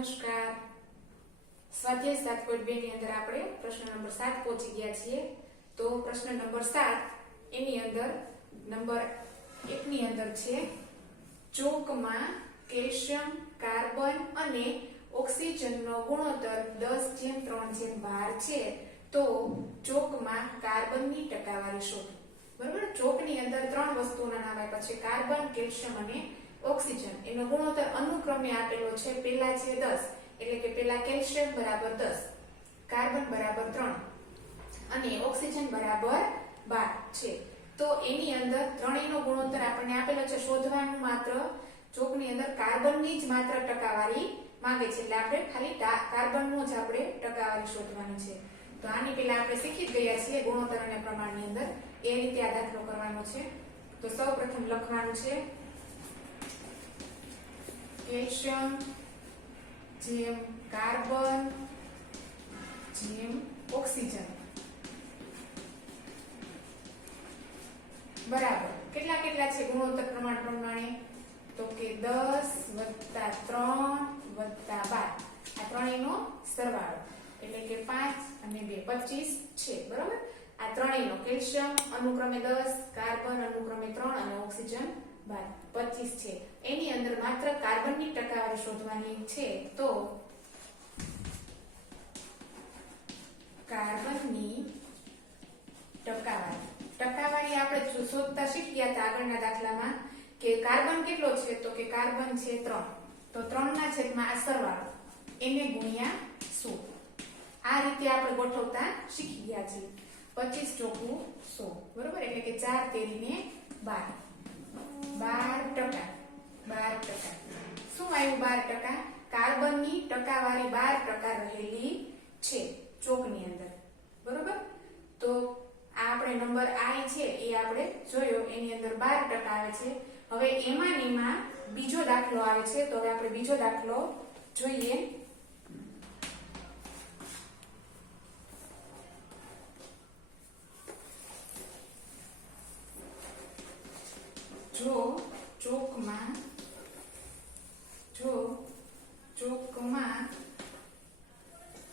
નમસ્કાર. સ્વાધ્યાય 7.2 ની અંદર આપણે પ્રશ્ન નંબર 7 પહોંચી ગયા છીએ. તો પ્રશ્ન નંબર 7 એની અંદર નંબર 1 ની અંદર છે ચોકમાં કેલ્શિયમ, કાર્બન અને ઓક્સિજનનો ગુણોત્તર 10:3:12 છે. તો ચોકમાં કાર્બનની ટકાવારી શોધો. બરાબર, ચોકની અંદર ત્રણ વસ્તુઓના નામ આપ્યા છે, કાર્બન, કેલ્શિયમ અને ઓક્સિજન. એનો ગુણોત્તર અનુક્રમે આપેલો છે. પહેલા છે 10, એટલે કે પહેલા કેલ્શિયમ બરાબર 10, કાર્બન બરાબર 3 અને ઓક્સિજન બરાબર 12 છે. તો એની અંદર ત્રણેયનો ગુણોત્તર આપણને આપેલો છે. શોધવાનું માત્ર ચોકની અંદર કાર્બનની જ માત્ર ટકાવારી માંગે છે, એટલે આપણે ખાલી કાર્બનનો જ આપણે ટકાવારી શોધવાની છે. તો આની પહેલા આપણે શીખી જ ગયા છીએ ગુણોત્તર અને પ્રમાણની અંદર. એ રીતે આ દાખલો કરવાનો છે. તો સૌપ્રથમ લખવાનું છે કેલ્શિયમ જેમ કાર્બન જેમ ઓક્સિજન બરાબર કેટલા કેટલા છે ગુણોત્તર પ્રમાણ પ્રમાણે? તો કે 10 + 3 + 12, આ ત્રણેયનો સરવાળો એટલે કે 5 અને 2 25 છે. બરાબર, આ ત્રણેયનો કેલ્શિયમ અનુક્રમે 10, કાર્બન અનુક્રમે 3 અને ઓક્સિજન 25 છે. એની અંદર માત્ર કાર્બનની ટકાવારી શોધવાની છે. તો કાર્બનની ટકાવારી આપણે શોધતા શીખ્યા હતા આગળના દાખલામાં કે કાર્બન કેટલો છે? તો કે કાર્બન છે 3. તો 3 ના છેદમાં આ સરવાળો એને ગુણ્યા 100. આ રીતે આપણે ગોઠવતા શીખી ગયા છીએ. 25 ચોકું 100. બરોબર, એટલે કે 4 તેરીને 12. 12%. શું આવ્યું 12%? કાર્બનની ટકાવારી 12% રહેલી છે ચોકની અંદર. બરોબર, તો આ આપણે નંબર I છે એ આપણે જોયો, એની અંદર 12% આવે છે. હવે એમાં બીજો દાખલો આવે છે. તો હવે આપણે બીજો દાખલો જોઈએ. જો ચોકમાં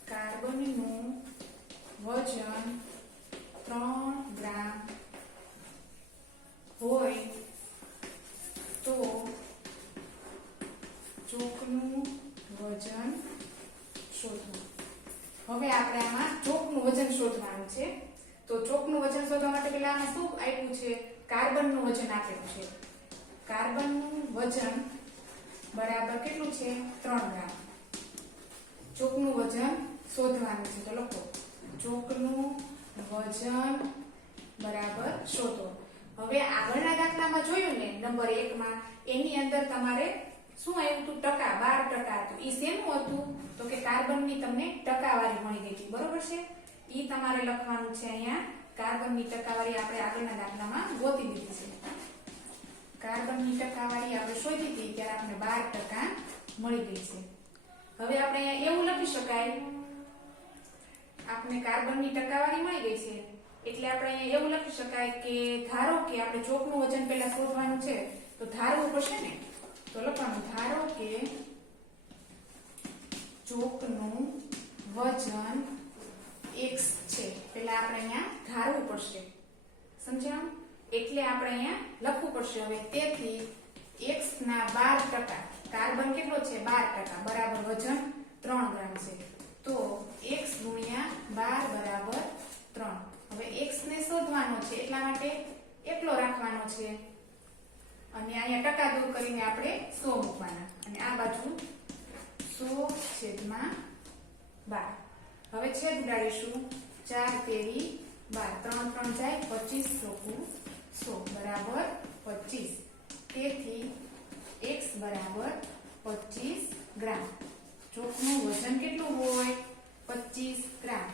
કાર્બનનું વજન 3 ગ્રામ હોય તો ચોકનું વજન શોધવું. હવે આપણે આમાં ચોકનું વજન શોધવાનું છે. તો ચોકનું વજન શોધવા માટે પહેલા આમાં શું આપ્યું છે? કાર્બનનું વજન આપેલું છે. કાર્બનનું વજન બરાબર કેટલું છે? 3 ગ્રામ. ચોકનું વજન શોધવાનું છે. તો લખો ચોકનું વજન બરાબર શોધો. હવે આગળના દાખલામાં જોયું ને નંબર 1 માં, એની અંદર તમારે શું આવ્યું હતું? ટકા, 12% હતું. ઈ શેનું હતું? તો કે કાર્બનની તમને ટકાવારી મળી ગઈ હતી. બરોબર છે, ઈ તમારે લખવાનું છે. અહીંયા કાર્બનની ટકાવારી આપણે આગળના દાખલામાં ગોતી લીધી છે. કાર્બનની ટકાવારી આપણે શોધી હતી ત્યારે આપણે 12% મળી ગઈ છે. હવે આપણે અહીંયા એવું લખી શકાય, આપણે કાર્બનની ટકાવારી મળી ગઈ છે એટલે આપણે અહીંયા એવું લખી શકાય કે ધારો કે આપણે ચોકનું વજન પહેલા શોધવાનું છે, તો ધારવું પડશે ને. તો લખવાનું ધારો કે ચોકનું વજન x છે. પહેલા આપણે અહીંયા ધારવું પડશે. સમજાયું? એટલે આપણે અહીંયા લખવું પડશે. હવે તેથી x ના 12%, કાર્બન કેટલો છે? 12%, બરાબર વજન 3 ગ્રામ છે. તો x ગુણ્યા 12 બરાબર 3. હવે x ને શોધવાનો છે એટલા માટે એટલો રાખવાનો છે અને અહીંયા ટકા દૂર કરીને આપણે 100 મૂકવાના અને આ બાજુ 100/12. હવે છેદ ઉડાડીશું. 4 તેરી 12, 3 3 જાય 25 ચોકું 100 બરાબર 25. તેથી x બરાબર 25 ગ્રામ. ચોકનું વજન કેટલું હોય? 25 ગ્રામ.